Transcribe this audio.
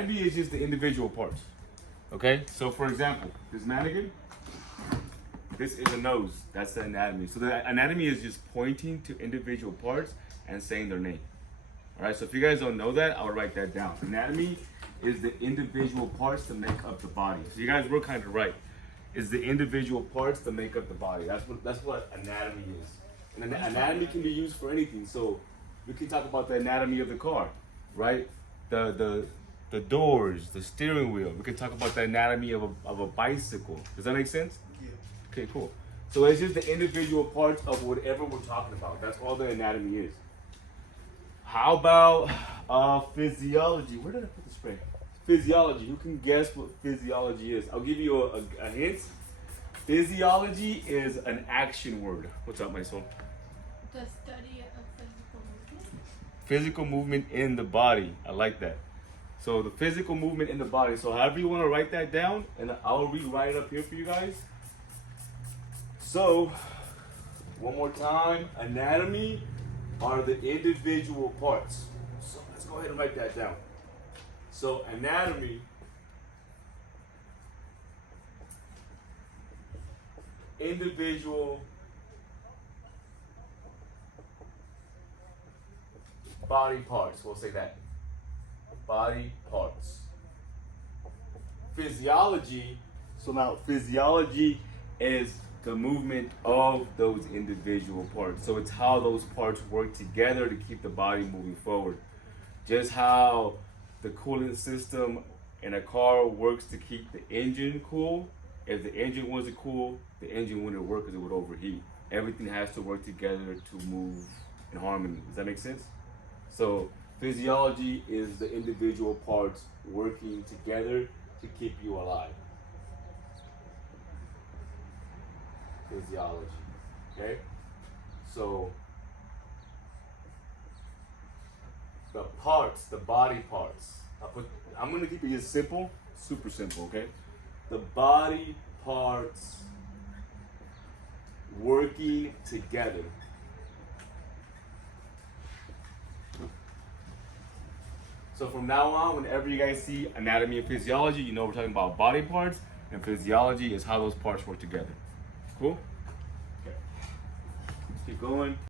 Anatomy is just the individual parts. Okay, so for example, this mannequin, this is a nose. That's the anatomy. So the anatomy is just pointing to individual parts and saying their name. All right, so if you guys don't know that, I'll write that down. Anatomy is the individual parts to make up the body. So you guys were kind of right. Is the individual parts to make up the body. That's what anatomy is. And anatomy can be used for anything. So we can talk about the anatomy of the car, right? The doors, the steering wheel. We can talk about the anatomy of a bicycle. Does that make sense? Yeah. Okay, cool. So it's just the individual parts of whatever we're talking about. That's all the anatomy is. How about physiology? Where did I put the spray? Physiology. Who can guess what physiology is? I'll give you a hint. Physiology is an action word. What's up, my soul? The study of physical movement. Physical movement in the body. I like that. So the physical movement in the body. So however you want to write that down, and I'll rewrite it up here for you guys. So, one more time. Anatomy are the individual parts. So let's go ahead and write that down. So anatomy individual body parts. We'll say that. Body parts. Physiology. So now physiology is the movement of those individual parts. So it's how those parts work together to keep the body moving forward. Just how the cooling system in a car works to keep the engine cool. If the engine wasn't cool, the engine wouldn't work because it would overheat. Everything has to work together to move in harmony. Does that make sense? So physiology is the individual parts working together to keep you alive. Physiology, okay? So the parts, the body parts. I'm gonna keep it just simple, super simple, okay? The body parts working together. So from now on, whenever you guys see anatomy and physiology, you know we're talking about body parts, and physiology is how those parts work together. Cool? Okay. Keep going.